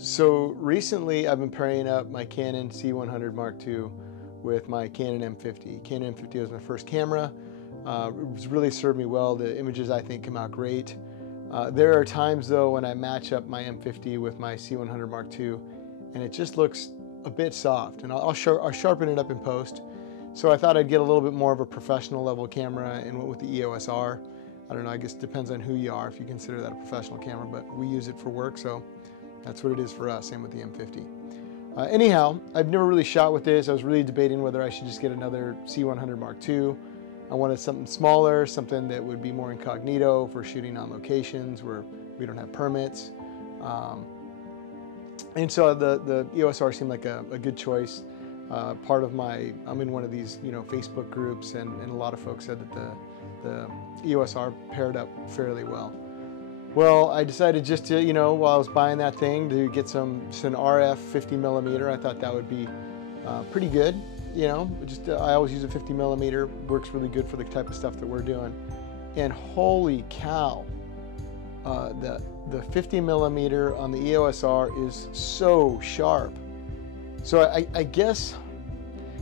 So recently I've been pairing up my Canon C100 Mark II with my Canon M50. Canon M50 was my first camera. It's really served me well. The images I think come out great. There are times though when I match up my M50 with my C100 Mark II and it just looks a bit soft, and I'll sharpen it up in post. So I thought I'd get a little bit more of a professional level camera and went with the EOS R. I don't know, I guess it depends on who you are if you consider that a professional camera, but we use it for work, so that's what it is for us, same with the M50. Anyhow, I've never really shot with this. I was really debating whether I should just get another C100 Mark II. I wanted something smaller, something that would be more incognito for shooting on locations where we don't have permits. And so the EOS R seemed like a good choice. I'm in one of these, Facebook groups, and a lot of folks said that the EOS R paired up fairly well. Well, I decided just to, while I was buying that thing, to get some RF 50mm. I thought that would be pretty good. I always use a 50mm. Works really good for the type of stuff that we're doing. And holy cow, the 50mm on the EOS R is so sharp. So I guess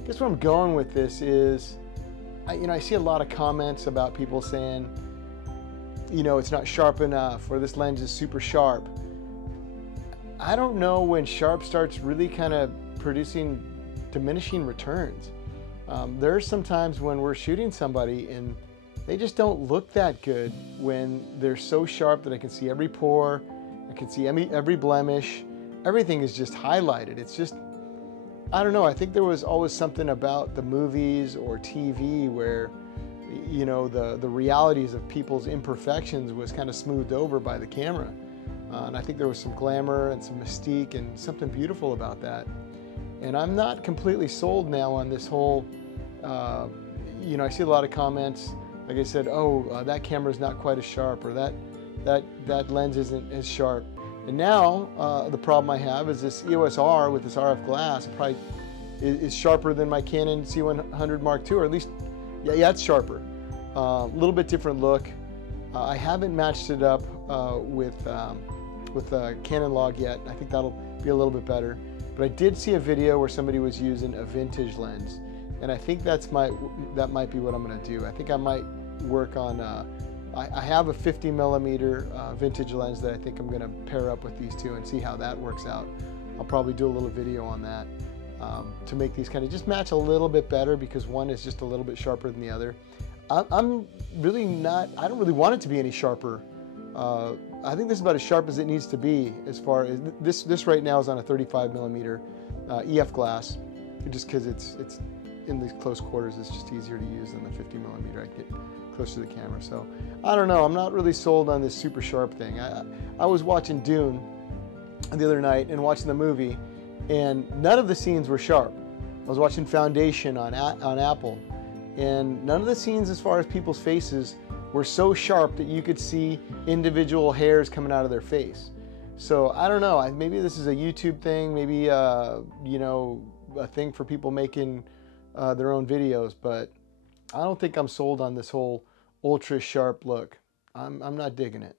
where I'm going with this is, I see a lot of comments about people saying, it's not sharp enough, or this lens is super sharp. I don't know when sharp starts really kind of producing diminishing returns. There are some times when we're shooting somebody and they just don't look that good when they're so sharp that I can see every pore, I can see every blemish, everything is just highlighted. It's just, I don't know, I think there was always something about the movies or TV where the realities of people's imperfections was kind of smoothed over by the camera. And I think there was some glamour and some mystique and something beautiful about that. And I'm not completely sold now on this whole, I see a lot of comments, like I said, that camera's not quite as sharp, or that lens isn't as sharp. And now the problem I have is this EOS R with this RF glass probably is sharper than my Canon C100 Mark II, or at least, yeah, it's sharper. A little bit different look. I haven't matched it up with Canon Log yet. I think that'll be a little bit better. But I did see a video where somebody was using a vintage lens, and I think that might be what I'm going to do. I think I might work on. I have a 50mm vintage lens that I think I'm going to pair up with these two and see how that works out. I'll probably do a little video on that to make these kind of just match a little bit better, because one is just a little bit sharper than the other. I'm really not, I don't really want it to be any sharper. I think this is about as sharp as it needs to be, as far as this right now is on a 35mm EF glass, just because it's in these close quarters, it's just easier to use than the 50mm. I get close to the camera. So I don't know, I'm not really sold on this super sharp thing. I was watching Dune the other night and watching the movie, and none of the scenes were sharp. I was watching Foundation on Apple, and none of the scenes as far as people's faces were so sharp that you could see individual hairs coming out of their face. So I don't know, maybe this is a YouTube thing, maybe a thing for people making their own videos, but I don't think I'm sold on this whole ultra sharp look. I'm not digging it.